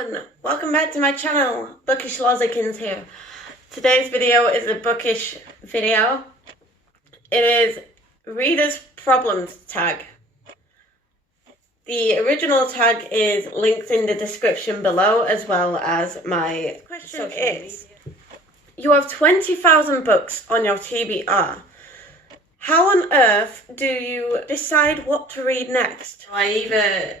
everyone, welcome back to my channel. Bookish Lozzykins here. Today's video is a bookish video. It is Reader's Problems tag. The original tag is linked in the description below, as well as my question is, you have 20,000 books on your TBR. How on earth do you decide what to read next? I either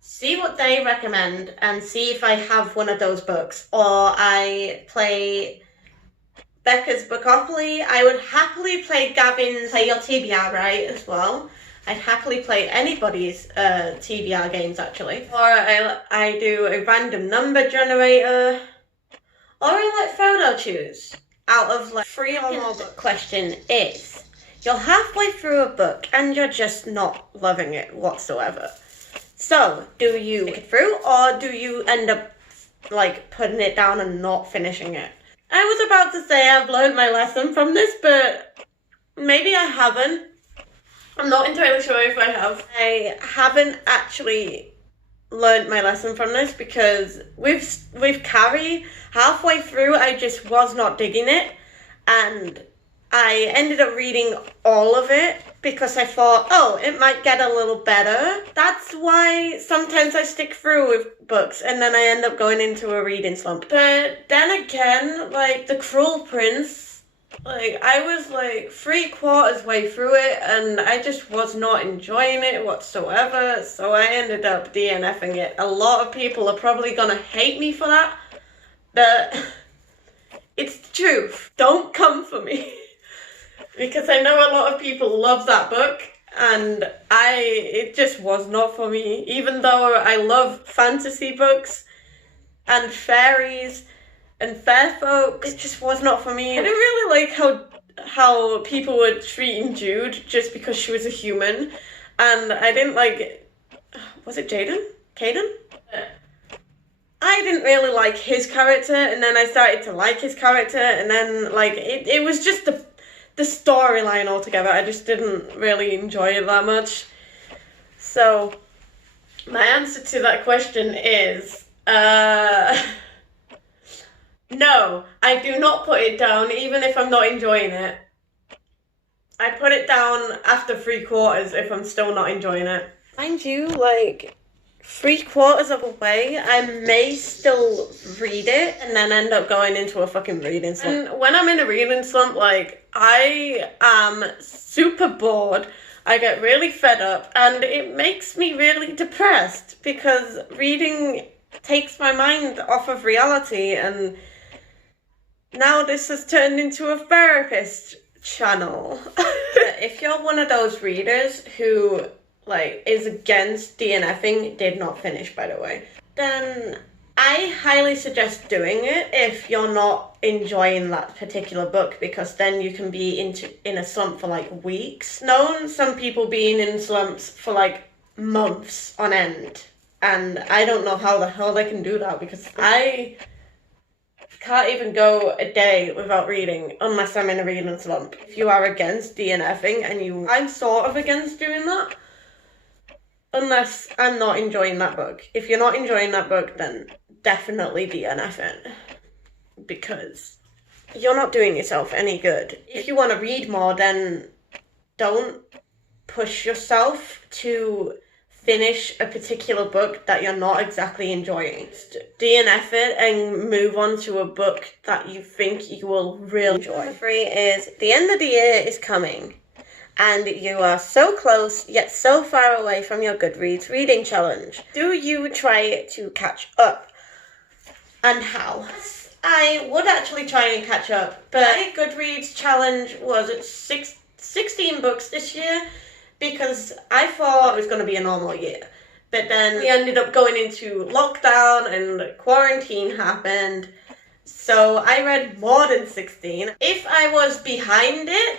see what they recommend and see if I have one of those books, or I play Becca's Bookopoly. I would happily play Gavin's Play Your TBR Right as well. I'd happily play anybody's TBR games actually. Or I do a random number generator. Or I let Frodo choose out of like 3 or more books. Question is, you're halfway through a book and you're just not loving it whatsoever. So, do you stick it through, or do you end up, like, putting it down and not finishing it? I was about to say I've learned my lesson from this, but maybe I haven't. I'm not entirely sure if I have. I haven't actually learned my lesson from this, because with Carrie, halfway through, I just was not digging it, and I ended up reading all of it because I thought, oh, it might get a little better. That's why sometimes I stick through with books and then I end up going into a reading slump. But then again, like The Cruel Prince, like I was like 3/4 way through it and I just was not enjoying it whatsoever. So I ended up DNFing it. A lot of people are probably gonna hate me for that, but it's the truth. Don't come for me. Because I know a lot of people love that book, and it just was not for me. Even though I love fantasy books and fairies and fair folk, it just was not for me. I didn't really like how people were treating Jude just because she was a human, and I didn't like, was it Caden? I didn't really like his character, and then I started to like his character, and then like it was just the storyline altogether. I just didn't really enjoy it that much. So my answer to that question is no, I do not put it down even if I'm not enjoying it. I put it down after 3/4 if I'm still not enjoying it. Mind you, like 3/4 of the way, I may still read it and then end up going into a fucking reading slump. And when I'm in a reading slump, like, I am super bored, I get really fed up, and it makes me really depressed because reading takes my mind off of reality, and now this has turned into a therapist channel. If you're one of those readers who like is against DNFing, did not finish by the way, then I highly suggest doing it if you're not enjoying that particular book, because then you can be in a slump for like weeks. Known some people being in slumps for like months on end, and I don't know how the hell they can do that, because I can't even go a day without reading unless I'm in a reading slump. If you are against DNFing, and I'm sort of against doing that, unless I'm not enjoying that book. If you're not enjoying that book, then definitely DNF it, because you're not doing yourself any good. If you want to read more, then don't push yourself to finish a particular book that you're not exactly enjoying. Just DNF it and move on to a book that you think you will really enjoy. Number 3 is, the end of the year is coming, and you are so close, yet so far away from your Goodreads reading challenge. Do you try to catch up? And how? I would actually try and catch up, but my Goodreads challenge was at 16 books this year, because I thought it was going to be a normal year. But then we ended up going into lockdown and quarantine happened, so I read more than 16. If I was behind it,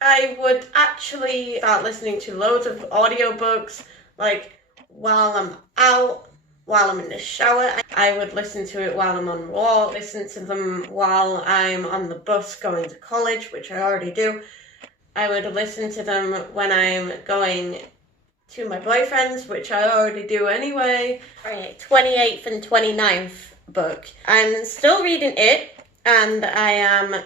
I would actually start listening to loads of audiobooks, like while I'm out, while I'm in the shower. I would listen to it while I'm on walk, listen to them while I'm on the bus going to college, which I already do. I would listen to them when I'm going to my boyfriends, which I already do anyway. Right, 28th and 29th book. I'm still reading it, and I am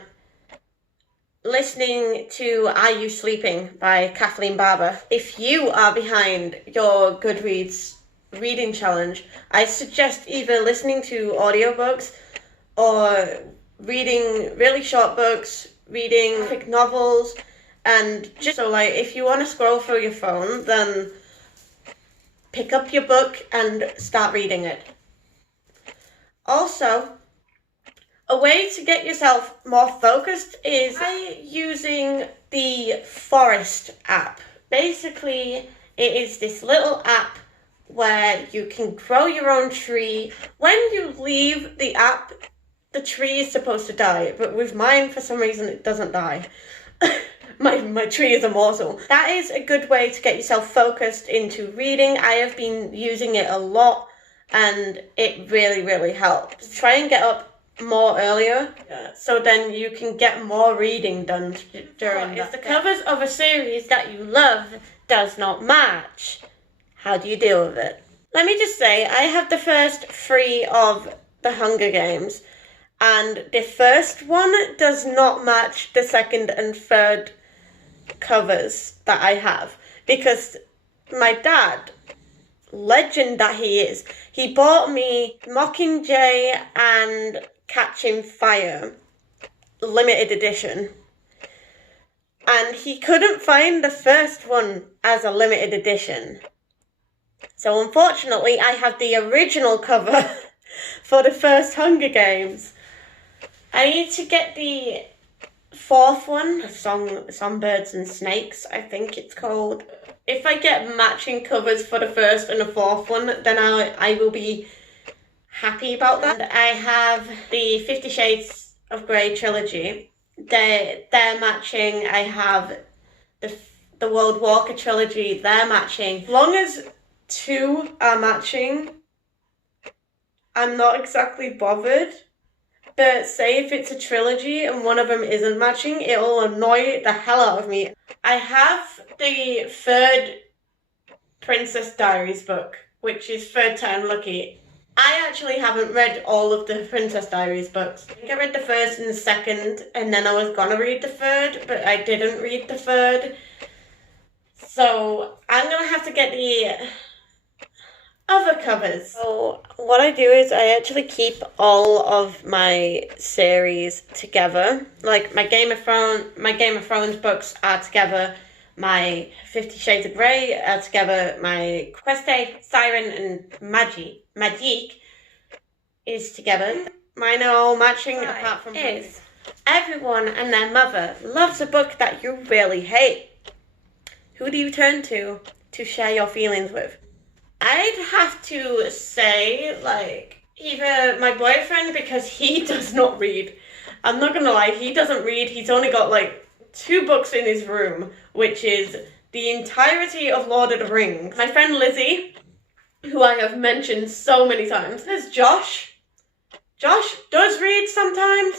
listening to Are You Sleeping by Kathleen Barber. If you are behind your Goodreads reading challenge, I suggest either listening to audiobooks or reading really short books, reading graphic novels, and just so like if you want to scroll through your phone, then pick up your book and start reading it. Also, a way to get yourself more focused is by using the Forest app. Basically, it is this little app where you can grow your own tree. When you leave the app, the tree is supposed to die, but with mine, for some reason, it doesn't die. My tree is immortal. That is a good way to get yourself focused into reading. I have been using it a lot, and it really, really helps. Try and get up more earlier, so then you can get more reading done during that. If the covers of a series that you love does not match, how do you deal with it? Let me just say, I have the first 3 of the Hunger Games, and the first one does not match the second and third covers that I have, because my dad, legend that he is, he bought me Mockingjay and Catching Fire limited edition, and he couldn't find the first one as a limited edition, so unfortunately I have the original cover for the first Hunger Games. I need to get the 4th one, Songbirds and Snakes, I think it's called. If I get matching covers for the 1st and the 4th one, then I will be happy about that. And I have the 50 Shades of Grey trilogy. They're matching. I have the World Walker trilogy. They're matching. As long as 2 are matching, I'm not exactly bothered. But say if it's a trilogy and one of them isn't matching, it'll annoy the hell out of me. I have the 3rd Princess Diaries book, which is Third Time Lucky. I actually haven't read all of the Princess Diaries books. I think I read the 1st and the 2nd, and then I was gonna read the 3rd, but I didn't read the 3rd. So I'm gonna have to get the other covers. So what I do is I actually keep all of my series together. Like my Game of Thrones books are together. My 50 Shades of Grey are together. My Queste, Siren, and Magique is together. Mine are all matching apart from his. Everyone and their mother loves a book that you really hate. Who do you turn to share your feelings with? I'd have to say, like, either my boyfriend, because he does not read. I'm not gonna lie, he doesn't read. He's only got, like, 2 books in his room, which is the entirety of Lord of the Rings. My friend Lizzie, who I have mentioned so many times. There's Josh. Josh does read sometimes,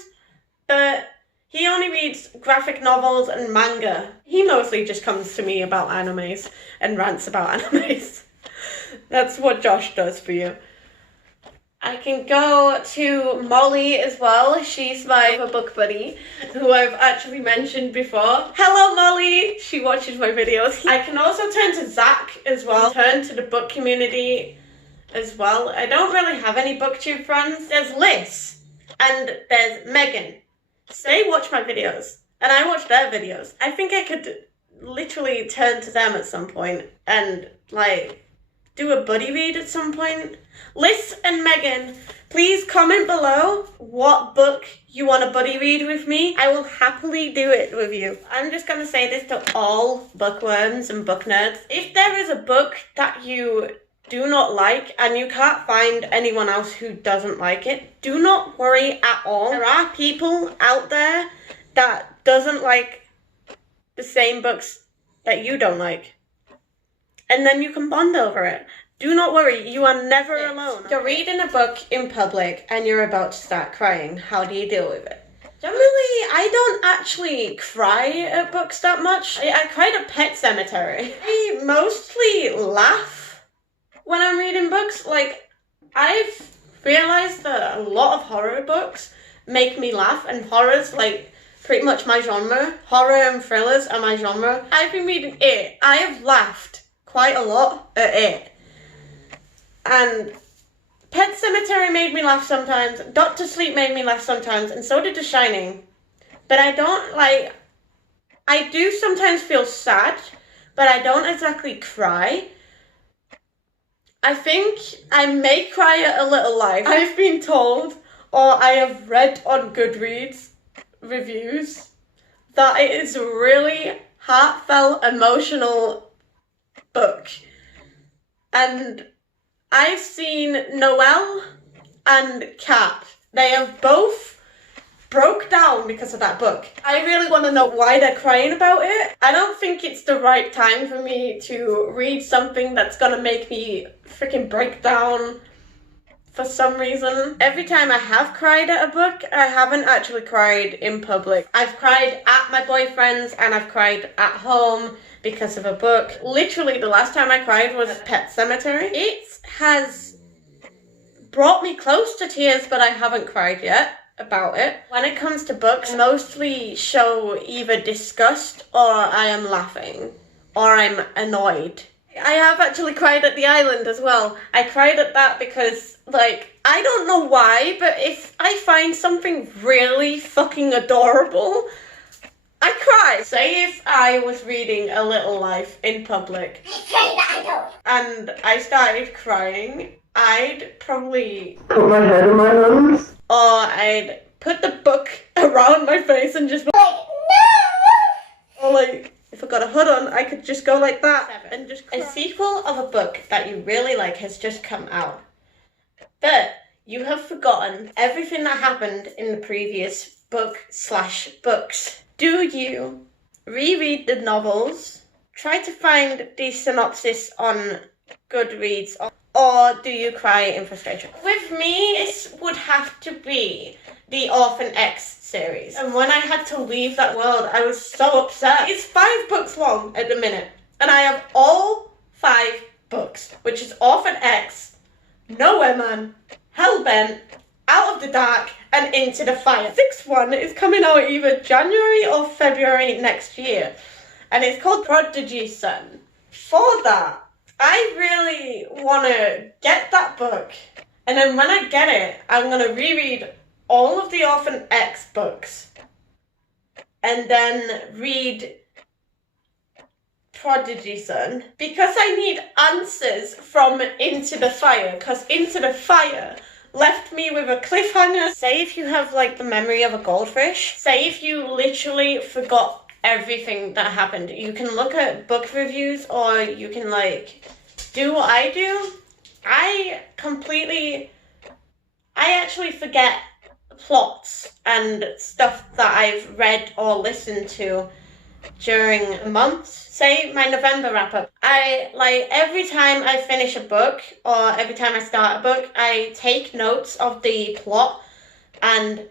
but he only reads graphic novels and manga. He mostly just comes to me about animes and rants about animes. That's what Josh does for you. I can go to Molly as well. She's my book buddy, who I've actually mentioned before. Hello, Molly! She watches my videos. I can also turn to Zach as well. Turn to the book community as well. I don't really have any booktube friends. There's Liz and there's Megan. They watch my videos and I watch their videos. I think I could literally turn to them at some point and, like, do a buddy read at some point. Liz and Megan, please comment below what book you want a buddy read with me. I will happily do it with you. I'm just gonna say this to all bookworms and book nerds. If there is a book that you do not like and you can't find anyone else who doesn't like it, do not worry at all. There are people out there that doesn't like the same books that you don't like. And then you can bond over it. Do not worry, you are never alone. You're reading a book in public and you're about to start crying. How do you deal with it? Generally, I don't actually cry at books that much. I cried at Pet Sematary. I mostly laugh when I'm reading books. Like, I've realized that a lot of horror books make me laugh, and horror's like pretty much my genre. Horror and thrillers are my genre. I've been reading It. I have laughed quite a lot at It. And Pet Sematary made me laugh sometimes, Doctor Sleep made me laugh sometimes, and so did The Shining. But I don't, like, I do sometimes feel sad, but I don't exactly cry. I think I may cry at A Little Life. I've been told, or I have read on Goodreads reviews, that it is a really heartfelt, emotional book. And I've seen Noelle and Kat. They have both broke down because of that book. I really want to know why they're crying about it. I don't think it's the right time for me to read something that's gonna make me freaking break down for some reason. Every time I have cried at a book, I haven't actually cried in public. I've cried at my boyfriend's and I've cried at home because of a book. Literally, the last time I cried was at Pet Sematary. It has brought me close to tears, but I haven't cried yet about it. When it comes to books, I mostly show either disgust or I am laughing or I'm annoyed. I have actually cried at The Island as well. I cried at that because, like, I don't know why, but if I find something really fucking adorable, I cry. Say if I was reading A Little Life in public and I started crying, I'd probably put my head in my hands, or I'd put the book around my face and just be like, no! Or like, if I got a hood on, I could just go like that and just cry. A sequel of a book that you really like has just come out, but you have forgotten everything that happened in the previous book/books. Do you reread the novels, try to find the synopsis on Goodreads, or do you cry in frustration? With me, this would have to be the Orphan X series. And when I had to leave that world, I was so upset. It's 5 books long at the minute, and I have all 5 books, which is Orphan X, Nowhere Man, Hellbent, Out of the Dark, and Into the Fire. The 6th one is coming out either January or February next year, and it's called Prodigy Son. For that, I really want to get that book, and then when I get it, I'm going to reread all of the Orphan X books, and then read Prodigy Son, because I need answers from Into the Fire, because Into the Fire left me with a cliffhanger. Say if you have, like, the memory of a goldfish. Say if you literally forgot everything that happened. You can look at book reviews, or you can, like, do what I do. I actually forget plots and stuff that I've read or listened to during months. Say my November wrap-up. Every time I finish a book or every time I start a book, I take notes of the plot and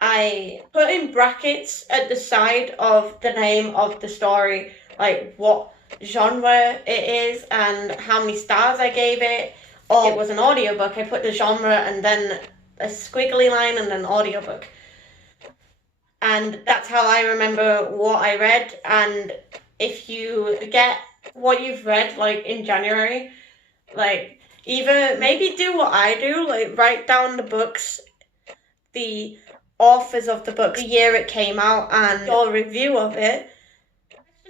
I put in brackets at the side of the name of the story, like what genre it is and how many stars I gave it. Or if it was an audiobook, I put the genre and then a squiggly line and then audiobook. And that's how I remember what I read. And if you forget what you've read, like, in January, like, either maybe do what I do, like, write down the books, the authors of the book, the year it came out, and your review of it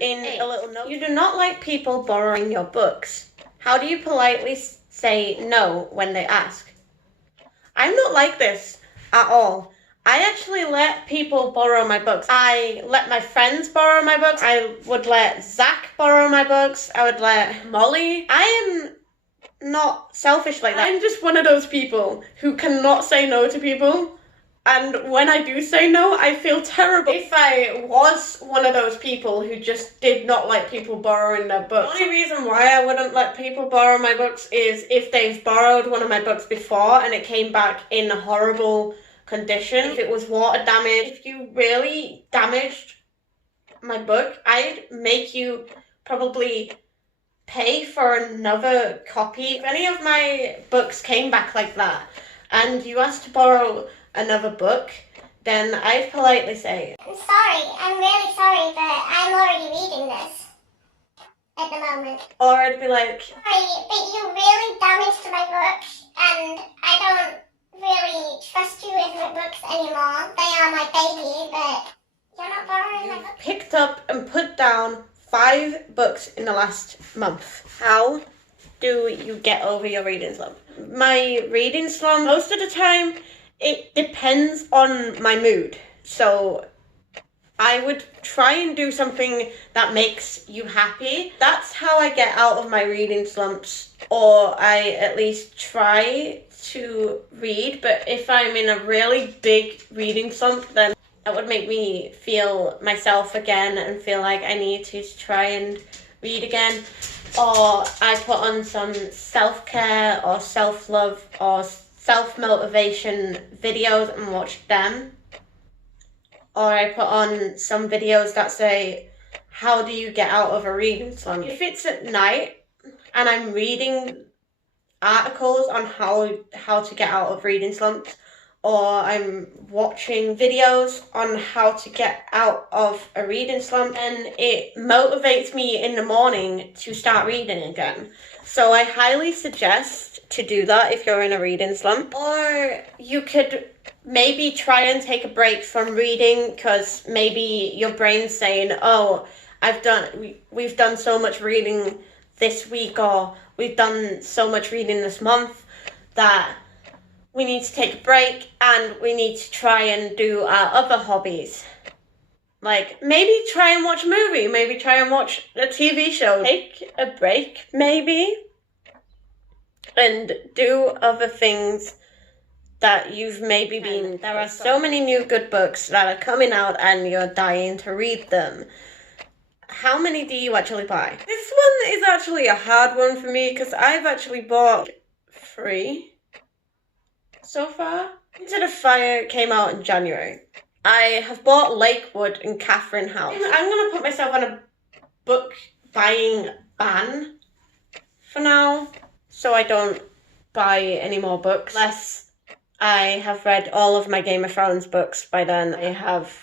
in a little note. You do not like people borrowing your books. How do you politely say no when they ask? I'm not like this at all. I actually let people borrow my books. I let my friends borrow my books. I would let Zach borrow my books. I would let Molly. I am not selfish like that. I'm just one of those people who cannot say no to people. And when I do say no, I feel terrible. If I was one of those people who just did not like people borrowing their books, the only reason why I wouldn't let people borrow my books is if they've borrowed one of my books before and it came back in horrible condition. If it was water damage, if you really damaged my book, I'd make you probably pay for another copy. If any of my books came back like that and you asked to borrow another book, then I'd politely say, I'm sorry, I'm really sorry, but I'm already reading this at the moment. Or I'd be like, sorry, but you really damaged my book, and I don't really trust you with my books anymore. They are my baby, but you're not borrowing my book. Picked up and put down 5 books in the last month. How do you get over your reading slump? My reading slump, most of the time, it depends on my mood. So I would try and do something that makes you happy. That's how I get out of my reading slumps, or I at least try to read. But if I'm in a really big reading slump, then that would make me feel myself again and feel like I need to try and read again. Or I put on some self-care or self-love or self-motivation videos and watch them. Or I put on some videos that say, how do you get out of a reading slump? If it's at night and I'm reading articles on how to get out of reading slumps, or I'm watching videos on how to get out of a reading slump, and it motivates me in the morning to start reading again. So I highly suggest to do that if you're in a reading slump. Or you could maybe try and take a break from reading because maybe your brain's saying, oh, we've done so much reading this week, or we've done so much reading this month that we need to take a break and we need to try and do our other hobbies. Like, maybe try and watch a movie, maybe try and watch a TV show. Take a break, maybe, and do other things that you've maybe been. There are so many new good books that are coming out and you're dying to read them. How many do you actually buy? This one is actually a hard one for me because I've actually bought 3 so far. Into the Fire came out in January. I have bought Lakewood and Catherine House. I'm going to put myself on a book buying ban for now, so I don't buy any more books. Unless I have read all of my Game of Thrones books by then. I have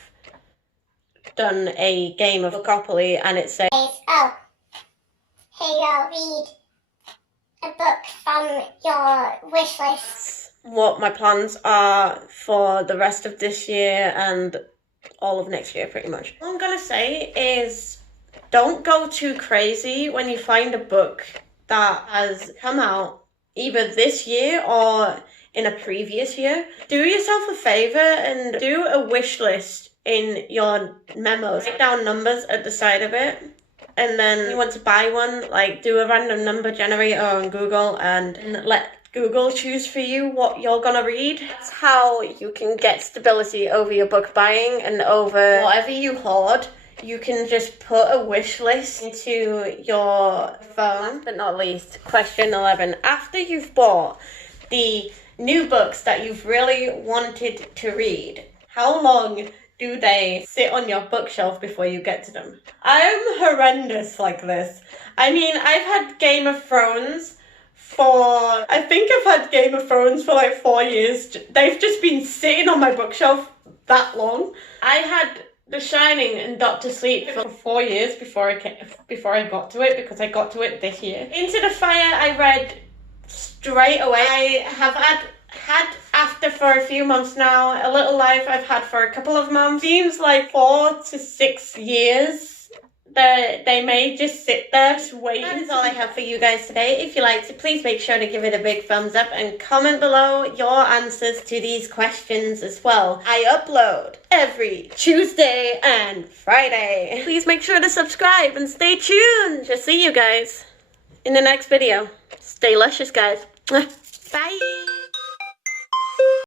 done a game of Monopoly and it says, oh, here you go, read a book from your wish list. What my plans are for the rest of this year and all of next year, pretty much. What I'm gonna say is, don't go too crazy when you find a book that has come out either this year or in a previous year. Do yourself a favor and do a wish list in your memos. Write down numbers at the side of it, and then you want to buy one, like do a random number generator on Google and let Google choose for you what you're gonna read. That's how you can get stability over your book buying and over whatever you hoard. You can just put a wish list into your phone. Last but not least, question 11. After you've bought the new books that you've really wanted to read, how long do they sit on your bookshelf before you get to them? I'm horrendous like this. I mean, I've had Game of Thrones I think I've had Game of Thrones for like 4 years. They've just been sitting on my bookshelf that long. I had The Shining and Doctor Sleep for 4 years before I got to it, because I got to it this year. Into the Fire I read straight away. I have had after for a few months now. A Little Life I've had for a couple of months. Seems like 4 to 6 years. They may just sit there just waiting. That is all I have for you guys today. If you liked it, please make sure to give it a big thumbs up and comment below your answers to these questions as well. I upload every Tuesday and Friday. Please make sure to subscribe and stay tuned. I'll see you guys in the next video. Stay luscious, guys. Bye.